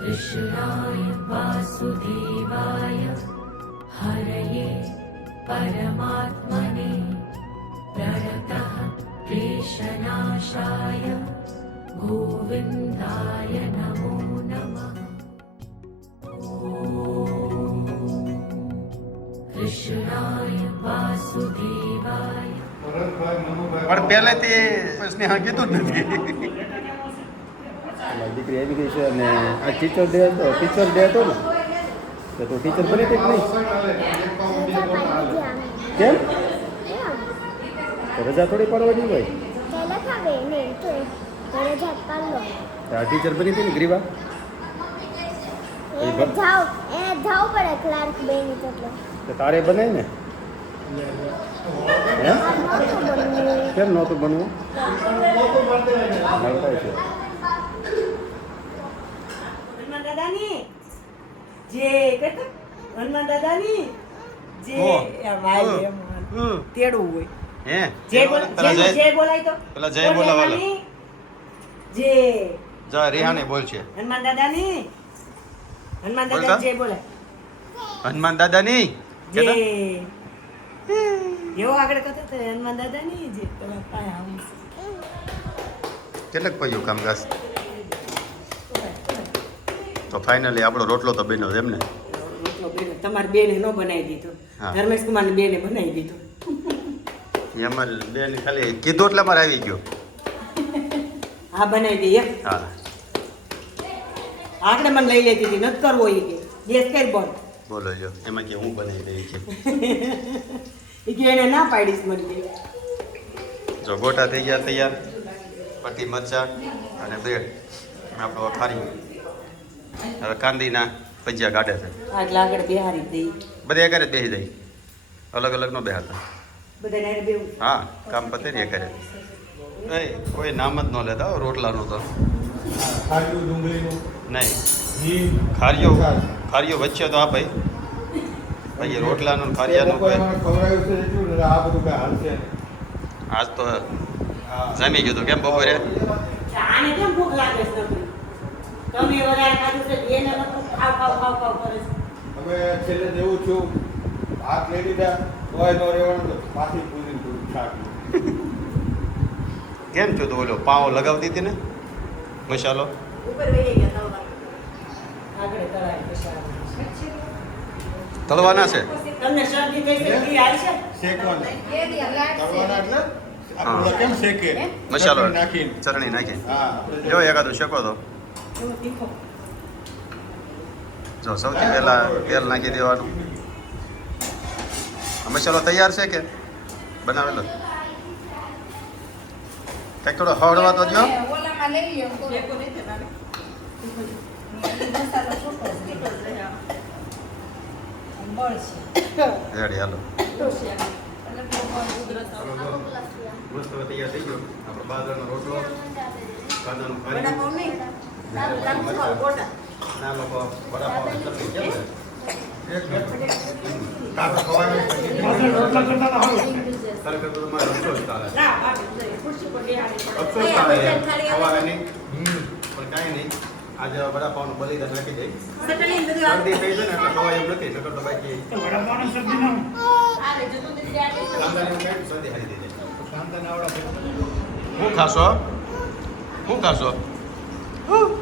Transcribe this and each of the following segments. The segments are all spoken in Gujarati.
कृष्णाय वासुदेवाय हरये परमात्मने प्रणतः क्लेशनाशाय गोविन्दाय नमो नमः ॐ कृष्णाय वासुदेवाय પણ પહેલેથી સ્નેહા કીધું જ નથી મારી દીકરી આવી ગઈ છે અને આ ટીચર ડે હતો ટીચર ડે હતો ને? તો તું ટીચર બની હતી નહીં? કેમ? રજા થોડી પાડવાની હોય. આ ટીચર બની હતી ને ગ્રીવા? તારે બને ને. કેમ નહોતું બનવું? છે હનુમાન દાદાની? જે કહેતો હનુમાન દાદાની? જે હો. એમ આય તેડું હોય. હે જે બોલ જય બોલાય તો. પેલા જય બોલાવાલા. હનુમાનની. જે રિહાને બોલ છે. હનુમાન દાદાની? હનુમાન દાદા તો. જે બોલાય. હનુમાન દાદાની? જે એવો આગળ કહેતો હતો હનુમાન દાદાની જે પેલા પાયા કેટલાક પૈયું કામકાજ? તો ફાઇનલી આપણો રોટલો તો બન્યો એમ ને રોટલો તમારી બેને ન બનાવી દીધો. ધર્મેશ કુમારની બેને બનાવી દીધો. એમાં બેન ખાલી કીધું એટલે મારે આવી ગયો. હા બનાવી દઈએ. હા. આગળ મને લઈ લેતી હતી. નથી કરવો એ કે. ગેસ કઈ બંધ બોલો જો. એમાં કે હું બનાવી દઈ છે. એ કે એને ના પાડીશ ગઈ જો ગોટા થઈ ગયા તૈયાર. પટી મરચા અને બ્રેડ આપણો ખારી. હવે કાંદીના ભજીયા કાઢે છે. આ એટલે આગળ બિહારી દઈ. બધા જ બેસી જાય. અલગ અલગ નો બેહાતા. હતા હા કામ પતે ને એ કરે. કોઈ નામ જ ન લેતા હો રોટલાનું તો. નહીં. ખારીઓ ખારીઓ વચ્ચે તો આ ભાઈ. ભાઈ રોટલાનું ખારીયાનું હાલશે આજ તો જમી ગયું કેમ બપોરે? આને કેમ ભૂખ લાગે છે? તમે વધારે ખાધું છે એને નતું ખાવ ખાવ ખાવ ખાવ કરે છે. અમે છેલ્લે જેવું છું હાથ લઈ લીધા તોય નો રહેવાનું તો પાછી પૂરી પૂરી શાક કેમ છો તો ઓલો પાવ લગાવતી હતી ને? મસાલો? ઉપર વહી ગયા આગળ તળાય પછી તળવાના છે? તમને શરદી થઈ છે ઘી હાલશે શેકવાના. તળવાના એટલે? આપણે કેમ શેકે? મસાલો નાખીને. ચટણી નાખી હા જો. એકાદું શેકો તો. જો, સૌથી પહેલા તેલ નાખી દેવાનું. મસાલો તૈયાર છે કે? બનાવેલો કંઈક થોડો હળવા તો જો. રેડી, હાલો. થઈ ગયો. આપણો રોટલો ના લોકો વડાપાવ ને આજે બલિદાન નાખી શરદી થઈ છે ને એટલે ખવાય એમ નથી નકર તો બાકી શરદી હારી દઈ હું ખાશો? હું ખાશો? હું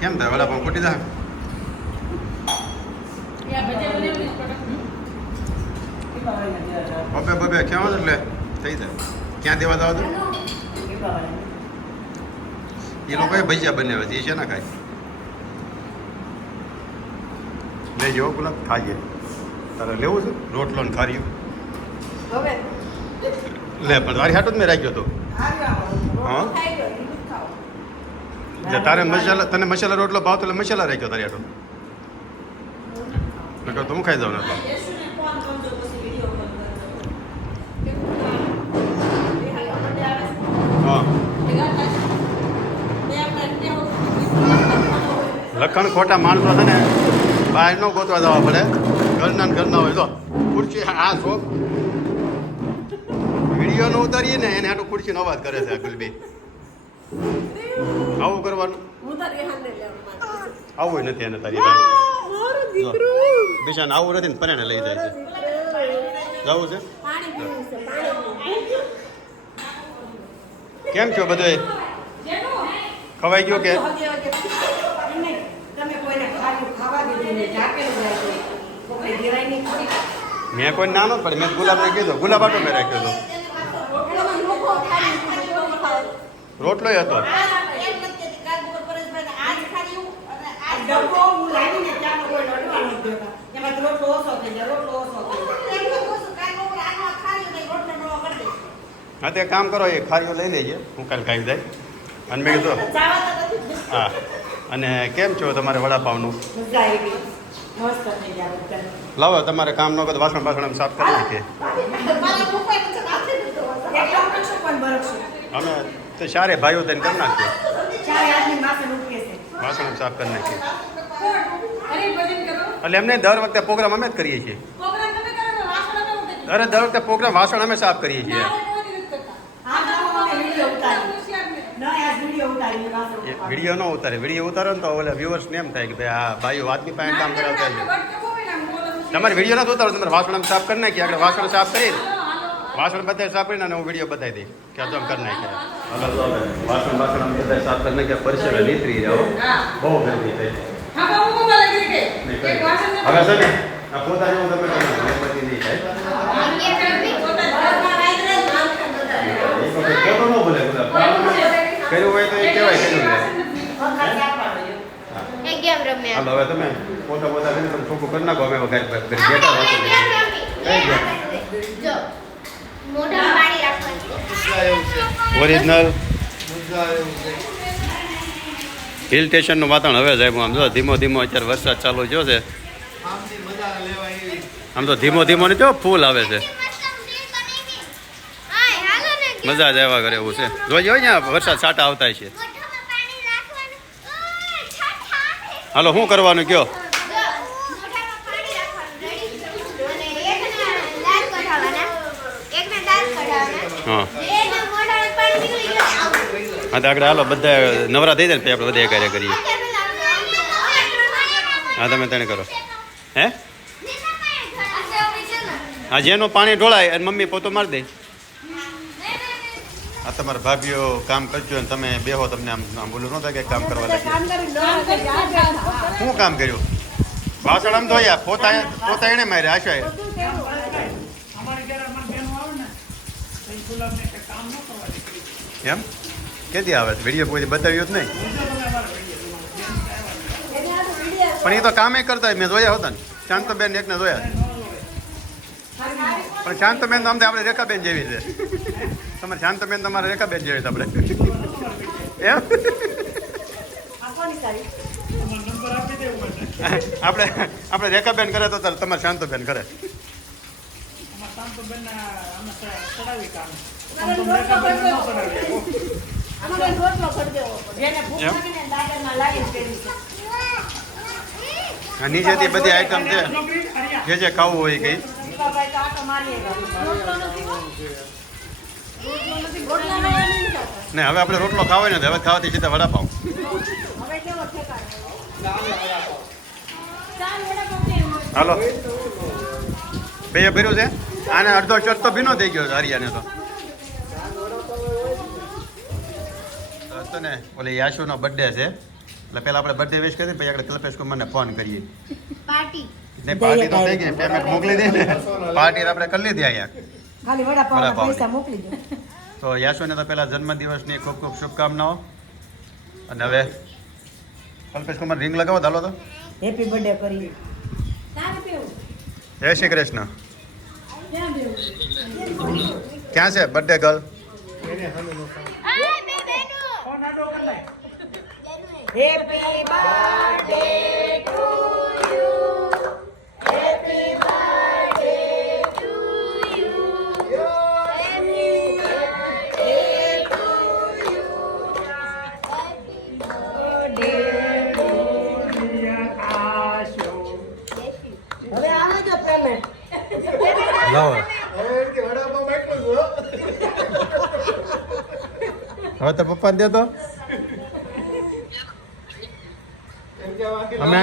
કેમ થાય વડાપાવ ખૂટી જાય બબે બબે કેવા એટલે? થઈ જાય. ક્યાં દેવા દાવ તો એ લોકોએ ભજીયા બનાવ્યા છે એ છે ને કાંઈ લેજો ગુલાબ ખાઈએ તારે લેવું છે? રોટલો ને ખારીયું. હવે. લે, પણ તારી હાટું જ મેં રાખ્યો હતો. હા? જે તારે મસાલા તને મસાલા રોટલો ભાવતો એટલે મસાલા રાખ્યો તારી હાટું. નકર તો હું ખાઈ જાઉં ને તો લખણ ખોટા માણસો છે ને, બહાર ન ગોતવા જવા પડે. ઘરના ઘરના હોય તો ખુરશી, આ શોખ વીડિયો નો ઉતારીએ ને એને આટલું ખુરશીનો અવાજ કરે છે આ આવું કરવાનું. આવું નથી એને તારી બિશાન આવું નથી ને પરેણે લઈ જાય છે. જવું છે? પાણી પીવું છે પાણી કેમ છો બધું ખવાઈ ગયો કે. મેં કોઈ નાનો પડે મેં ગુલાબને કીધો ગુલાબ આટો મેં રાખ્યો હતો એમાં લોકો ખાલી કોઈ ખાવ રોટલો હતો આ ડબ્બો હું લાવીને ત્યાં કોઈ રડવા નથી દેતા. એમાં તો કામ કરો એ ખારીઓ લઈ લેજે હું કાલે ખાઈ જાય અને મેં કીધું. હા અને કેમ છો તમારે વડાપાવનું. લાવો તમારે કામ ન કરો તો વાસણ બાસણ સાફ કરી નાખીએ. અમે તો સારે ભાઈઓ તેને કરી છે. વાસણ સાફ કરી નાખીએ. એટલે એમને દર વખતે પ્રોગ્રામ અમે જ કરીએ છીએ. અરે દર વખતે પ્રોગ્રામ વાસણ અમે સાફ કરીએ છીએ. આ વીડિયો ઉતારી. ન, ઉતારી વાસણ એ ઉતારી. વીડિયો ન ઉતારે. વીડિયો ઉતારો ને તો ઓલા વ્યૂવર્સને એમ થાય કે ભાઈ આ ભાઈઓ વાતની પાસે કામ કરાવતા છે. તમારે વીડિયો નથી ઉતારો તમારે વાસણ સાફ કરી નાખીએ. આગળ વાસણ સાફ કરી વાસણ બધા સાફ કરીને અને હું વીડિયો બતાવી દઈ કે આમ કરી નાખ્યા. વાસણ વાસણ બધા સાફ કરી નાખ્યા. પરિસર નીતરી જાઓ બહુ ગરમી થઈ. હવે છે ને આ પોતા જેવું તમે ગણપતિ નહીં થાય. કર્યું હોય તો એ કહેવાય કર્યું હાલો હવે તમે પોતા પોતા તમે ચોખ્ખું કરી નાખો અમે વગાડ કરી બેઠા ઓરિજિનલ હિલ સ્ટેશનનું વાતાવરણ હવે સાહેબ આમ જો ધીમો ધીમો અત્યારે વરસાદ ચાલુ થયો છે. આમ તો ધીમો ધીમો ને જો ફૂલ આવે છે. મજા જ આવ્યા કરે એવું છે. જોઈ અહીંયા ને વરસાદ સાટા આવતા છે. હાલો શું કરવાનું કયો? હા. હા, તો આગળ હાલો, બધા નવરા થઈ જાય ને આપણે બધા કાર્ય કરીએ. હા, તમે તેને કરો. હે? હા, જેનું પાણી ઢોળાય અને મમ્મી પોતો મારી દે. આ તમારા ભાભીઓ કામ કરજો અને તમે બેહો, તમને આમ આમ બોલું ન થાય કે કામ કરવા લાગી શું કામ કર્યું? વાસણ આમ ધોયા, પોતા પોતા એને માર્યા, આશા એમ? ક્યાંથી આવે છે? વીડિયો કોઈ બતાવ્યો જ નહીં? પણ એ તો કામે કરતા હોય. મેં જોયા હતા ને. શાંતબેન એકને જોયા. પણ શાંતબેન તો અમને આપણે રેખાબેન જેવી છે. તમારે શાંતબેન તમારે રેખાબેન જેવી છે આપણે. એમ? આપણે આપણે રેખાબેન કરે તો તાર- તમારે શાંતબેન કરે. અમારે છે. આ નીચેથી બધી આઈટમ છે જે જે ખાવું હોય નહીં ને હવે આપણે રોટલો ખાવો ને હવે ખાવાથી સીધા વડાપાવ કેમ મળે? હાલો બે ભર્યું છે આને અડધો શર્ટ તો ભીનો થઈ ગયો હરિયાને તો. તો ને ઓલી યાશુનો બર્થડે છે. એટલે પહેલા આપણે બર્થડે વિશ કરીએ પછી આપણે કલ્પેશ કુમારને ફોન કરીએ. પાર્ટી ને પાર્ટી તો થઈ ગઈ પેમેન્ટ મોકલી દે ને. પાર્ટી આપણે કરી લીધી અહીંયા. ખાલી વડાપાવના પૈસા મોકલી દો. તો યાશુને તો પહેલા જન્મદિવસની ખૂબ ખૂબ શુભકામનાઓ. અને હવે કલ્પેશ કુમાર રિંગ લગાવો તો. તો હેપી બર્થડે કરી જય શ્રી કૃષ્ણ. ક્યાં છે? Birthday girl happy birthday to you હવે તો? અમે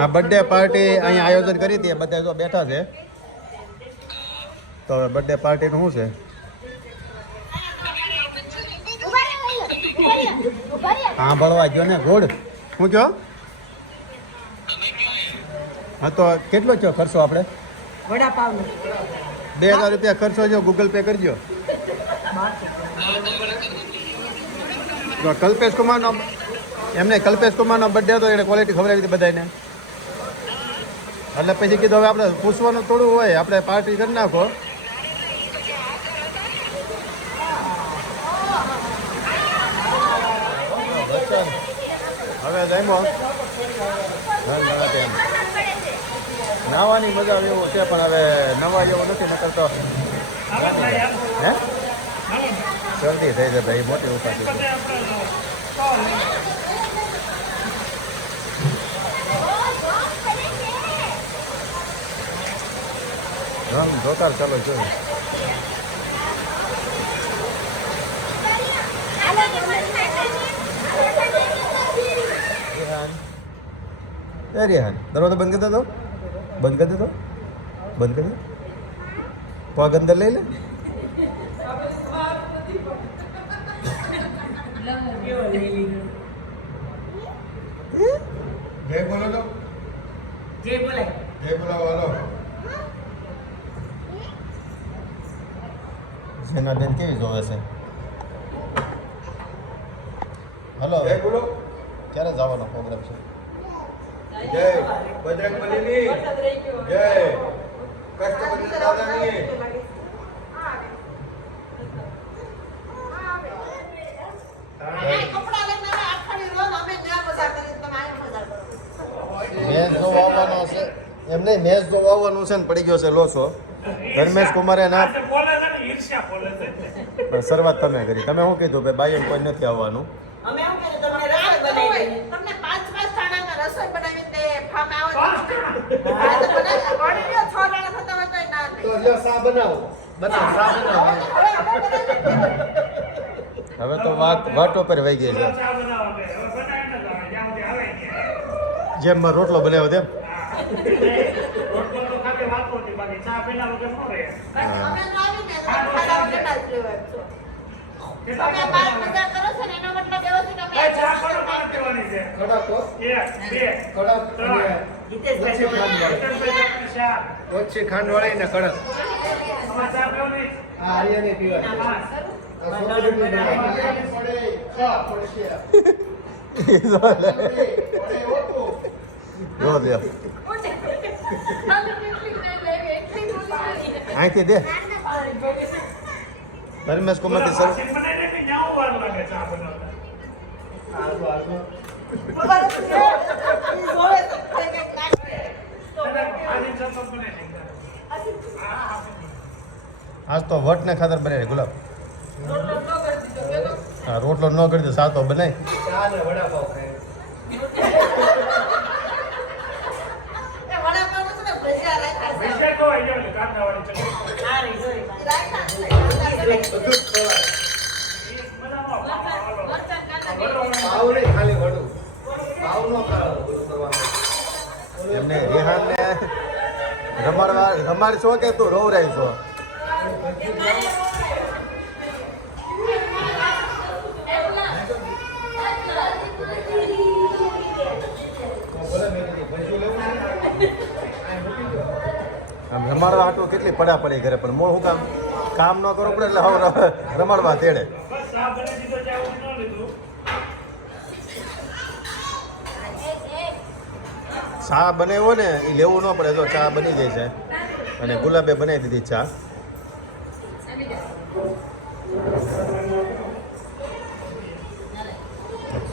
આ બર્થડે પાર્ટી અહીંયા આયોજન કરી હતી બધા જો બેઠા છે. તો બર્થડે પાર્ટીનું શું છે. હા ભળવા ગયો ને ગોળ. શું કહો હા તો કેટલો કયો ખર્ચો આપણે? બે હજાર રૂપિયા ખર્ચો જો ગૂગલ પે કરજો. તો કલ્પેશ કુમારનો એમને કલ્પેશ કુમારનો બર્થડે હતો, એને ક્વોલિટી ખબર હતી બધાને એટલે પછી કીધું હવે આપણે પૂછવાનું થોડું હોય, આપણે પાર્ટી કરી નાખો. હવે ગણાતે નાવાની મજા આવે એવો છે, પણ હવે નવા એવો નથી, નકર તો હે? શરદી થઈ છે ભાઈ, મોટી ઉપાધિ રંગ જોતા ચાલો જો રેહાન. દરવાજો બંધ કરી દો બંધ કરી દો બંધ કરી પગ અંદર લઈ લે. જય બોલો તો. જય બોલાય. જય બોલાવો હાલો. જેના બેન કેવી જોવે છે? હલો. જય બોલો. ક્યારે જવાનો પ્રોગ્રામ છે? જય. બજરંગ બલીની. જય. કષ્ટભંજન દાદાની મેચ જો આવવાનો છે એમ નહીં મેચ જો આવવાનું છે ને પડી ગયો છે લોસો. ધર્મેશ કુમારે ના પણ શરૂઆત તમે કરી. તમે શું કીધું ભાઈ એમ કોઈ નથી આવવાનું. હવે તો વાત વાટો પર વહી ગઈ છે. જેમ રોટલો બનાવ્યો તેમ. લાવીને ખાધા વગર ના જ રહેવાય છો. તમે બાર મજા કરો છો ને એનો મતલબ એવો છે કે અમે કડક હો ઓછી ખાંડવાળી અહીંથી દે. ધર્મેશ કુમારથી સર આજો, તો વટ ને ખાતર બને ગુલાબ. હા રોટલો ન કરી દે સાતો બનાય ચા ને વડાપાવ ખાય એ વડાપાવનું છે ને ભજીયા રાખ્યા છે. સારી જોઈ. રાખ્યા છે. બધું જ ખવાય પાવ નહીં ખાલી રમાડવા રમાડ છો કે તું રોવરાય છો તો ભલે મેં કીધું ભજીયું લેવું છે આ મૂકી દો આમ રમાડવા કેટલી પડા પડી ઘરે, પણ મોં શું કામ કામ ન કરવું પડે એટલે હવે રમાડવા તેડે. ચા બનાવ્યો ને એ લેવું ન પડે તો ચા બની ગઈ છે. અને ગુલાબે બનાવી દીધી ચા.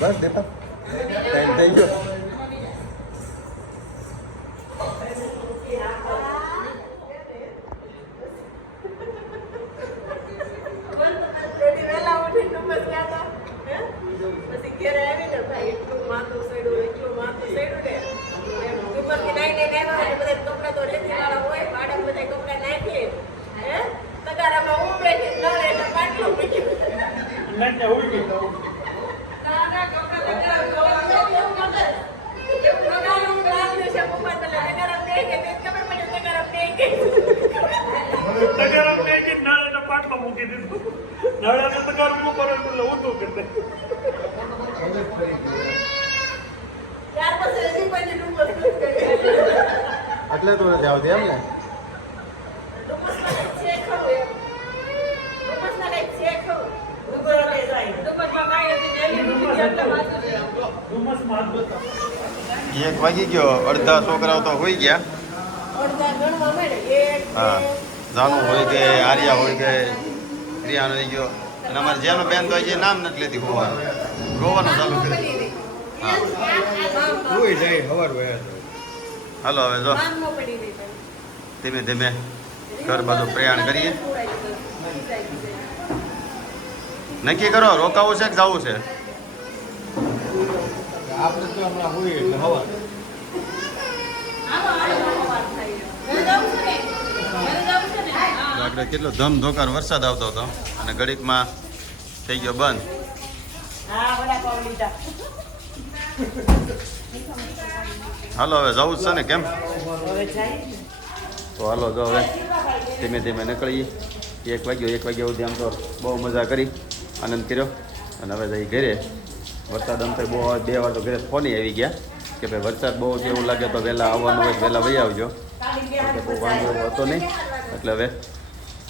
બસ ટાઈમ થઈ ગયો તેથી વહેલા ઉઠીને ડુમ્મસ ગયા હતા. હે? પછી ઘેરે આવીને ભાઈ એટલું માથું સડ્યું, એટલું માથું સડ્યું ને. એમ ડુમ્મસથી નાઈને આવ્યા હોય, બધા કપડાં તો રેતીવાળા હોય, બાળક બધા કપડાં નાખી. હે? તગારામાં હું બેઠી, નળ એટલે પાટલો મૂક્યો. તગારમ મેં કીધું, નાળે તો પાટલો મૂકી દીધો નાળે તો એટલે ઊંધું કરી. દે. એટલે તો નથી આવતી એમ ને? ને. એક વાગી ગયો. અડધા છોકરાઓ તો હોઈ ગયા. અડધા ગણવા માંડે. એક, હા. જાનુ હોય કે આર્યા હોય કે પ્રિયાન થઈ ગયો. અને અમારે જેનો બેન તો હજી નામ નથી લેતી ગોવાનું રોવાનું ચાલુ કરે. હાલો હવે જો. ધીમે ધીમે ઘર બાજુ પ્રયાણ કરીએ. નક્કી કરો રોકાવું છે કે જવું છે? આપણે તો હમણાં હોય એટલે સવાર ઘરે જવું છે ને? ઘરે જવું છે ને? આપણે કેટલો ધમધોકાર વરસાદ આવતો હતો અને ઘડીકમાં થઈ ગયો બંધ. હાલો, હવે જવું જ છે ને, કેમ. તો હાલો, જો હવે ધીમે ધીમે નીકળીએ. એક વાગ્યો, એક વાગ્યા સુધી આમ તો બહુ મજા કરી, આનંદ કર્યો. અને હવે જઈ ઘરે. વરસાદ આમ તો બહુ બે વાર તો ઘરે ફોની આવી ગયા. કે ભાઈ વરસાદ બહુ એવું લાગે તો વહેલા આવવાનું હોય વહેલા વહી આવજો. એટલે બહુ વાંધો હતો નહીં. એટલે હવે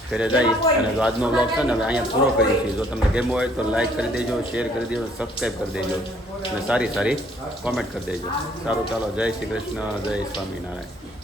ઘરે જઈ અને જો આજનો બ્લોગ છે ને, હવે અહીંયા પૂરો કરીએ છીએ જો તમને ગમ્યો હોય તો લાઈક કરી દેજો શેર કરી દેજો સબસ્ક્રાઈબ કરી દેજો. અને સારી સારી કોમેન્ટ કરી દેજો. સારું, ચાલો, જય શ્રી કૃષ્ણ, જય સ્વામિનારાયણ.